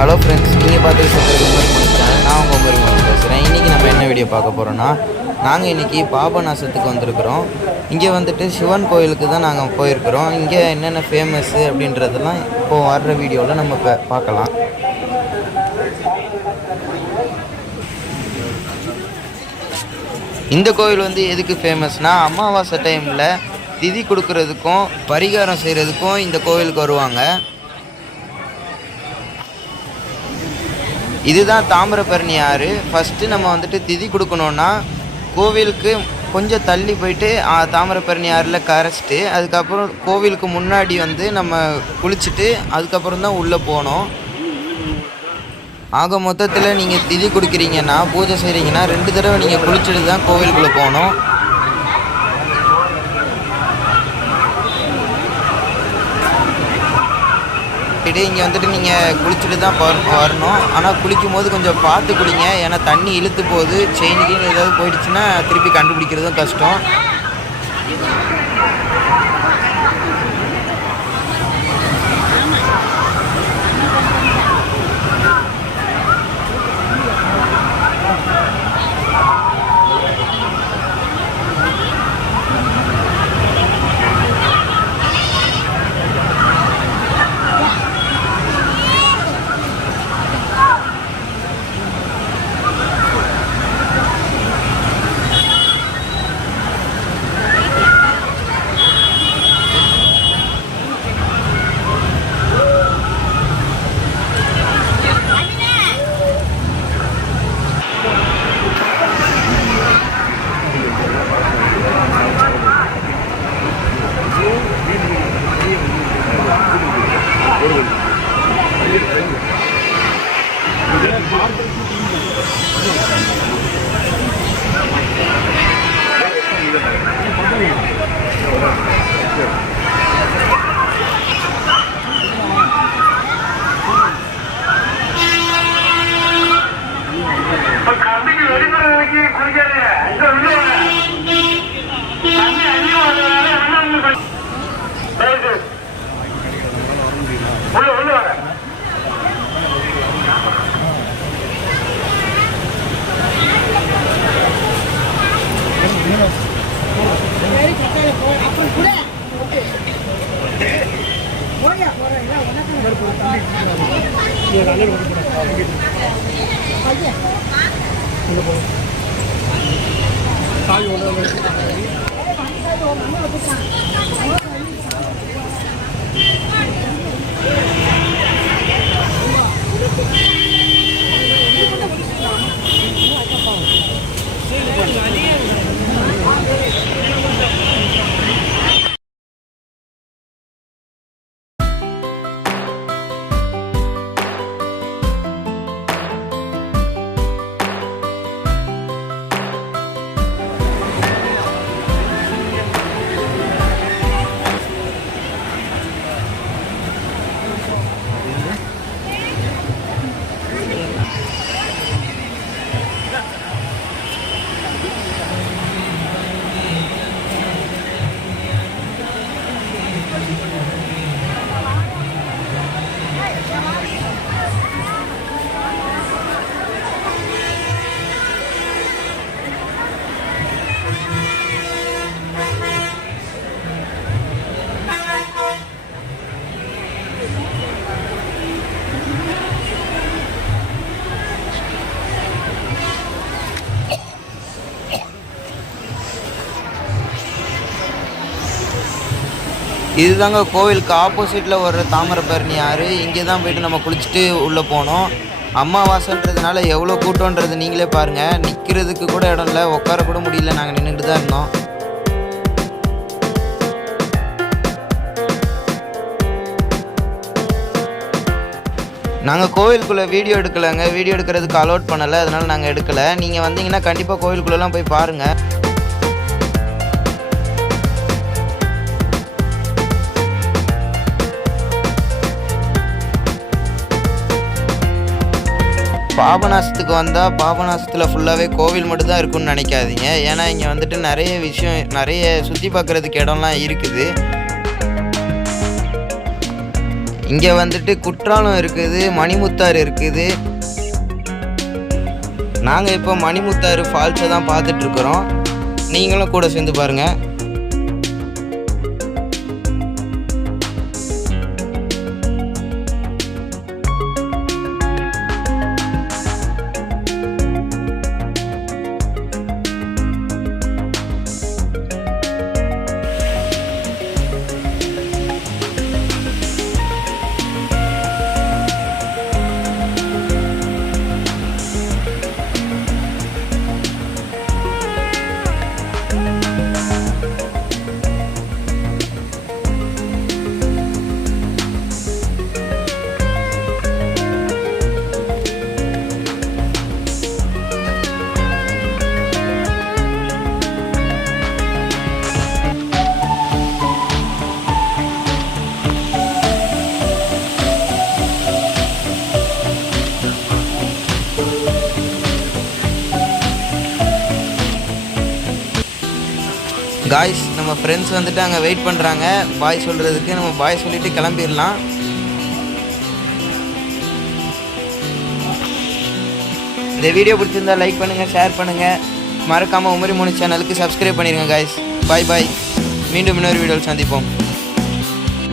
Hello friends, நீங்கள் பார்த்துட்டு இருக்கிறது உமரி சேனல். நான் உங்கள் உமரி பேசுகிறேன். இன்றைக்கி நம்ம என்ன வீடியோ பார்க்க போகிறோன்னா, நாங்கள் இன்றைக்கி பாபநாசத்துக்கு வந்திருக்கிறோம். இங்கே வந்துட்டு சிவன் கோயிலுக்கு தான் நாங்கள் போயிருக்கிறோம். இங்கே என்னென்ன ஃபேமஸ்ஸு அப்படின்றதெல்லாம் இப்போது வர்ற வீடியோவில் நம்ம பார்க்கலாம். இந்த கோயில் வந்து எதுக்கு ஃபேமஸ்னால், அமாவாசை டைமில் திதி கொடுக்கறதுக்கும் பரிகாரம் செய்கிறதுக்கும் இந்த கோவிலுக்கு வருவாங்க. இதுதான் தாமிரபரணி ஆறு. ஃபஸ்ட்டு நம்ம வந்துட்டு திதி கொடுக்கணுன்னா கோவிலுக்கு கொஞ்சம் தள்ளி போயிட்டு தாமிரபரணி ஆறில் கரைச்சிட்டு அதுக்கப்புறம் கோவிலுக்கு முன்னாடி வந்து நம்ம குளிச்சுட்டு அதுக்கப்புறம் தான் உள்ளே போகணும். ஆக மொத்தத்தில் நீங்கள் திதி கொடுக்குறீங்கன்னா, பூஜை செய்கிறீங்கன்னா 2 தடவை நீங்கள் குளிச்சுட்டு தான் கோவிலுக்குள்ளே போகணும். இங்கே வந்துட்டு நீங்கள் குளிச்சுட்டு தான் வரணும். ஆனால் குளிக்கும் போது கொஞ்சம் பார்த்து குளிங்க, ஏன்னா தண்ணி இழுத்து போகுது. செயினுக்கு ஏதாவது போயிடுச்சுன்னா திருப்பி கண்டுபிடிக்கிறதும் கஷ்டம். இதுதாங்க கோவிலுக்கு ஆப்போசிட்டில் வர்ற தாமிரபரணி ஆறு. இங்கே தான் போய்ட்டு நம்ம குளிச்சுட்டு உள்ளே போனோம். அமாவாசைன்றதுனால எவ்வளோ கூட்டம்ன்றது நீங்களே பாருங்கள். நிற்கிறதுக்கு கூட இடம் இல்லை, உட்கார கூட முடியல. நாங்கள் நின்றுட்டு தான் இருந்தோம். நாங்கள் கோவிலுக்குள்ளே வீடியோ எடுக்கலைங்க, வீடியோ எடுக்கிறதுக்கு அலோட் பண்ணலை, அதனால் நாங்கள் எடுக்கலை. நீங்கள் வந்தீங்கன்னா கண்டிப்பாக கோவிலுக்குள்ளெல்லாம் போய் பாருங்கள். பாபநாசத்துக்கு வந்தால் பாபநாசத்தில் ஃபுல்லாகவே கோவில் மட்டும்தான் இருக்குன்னு நினைக்காதீங்க. ஏன்னா இங்கே வந்துட்டு நிறைய சுற்றி பார்க்குறதுக்கு இடம்லாம் இருக்குது. இங்கே வந்துட்டு குற்றாலம் இருக்குது, மணிமுத்தாறு இருக்குது. நாங்கள் இப்போ மணிமுத்தாறு ஃபால்ஸை தான் பார்த்துட்ருக்குறோம். நீங்களும் கூட சேர்ந்து பாருங்கள். காய்ஸ், நம்ம ஃப்ரெண்ட்ஸ் வந்துட்டு அங்கே வெயிட் பண்ணுறாங்க பாய் சொல்கிறதுக்கு. நம்ம பாய் சொல்லிவிட்டு கிளம்பிடலாம். இந்த வீடியோ பிடிச்சிருந்தா லைக் பண்ணுங்கள், ஷேர் பண்ணுங்கள். மறக்காமல் உமரி மூணு சேனலுக்கு சப்ஸ்கிரைப் பண்ணிடுங்க காய்ஸ். பாய் பாய். மீண்டும் இன்னொரு வீடியோவில் சந்திப்போம்.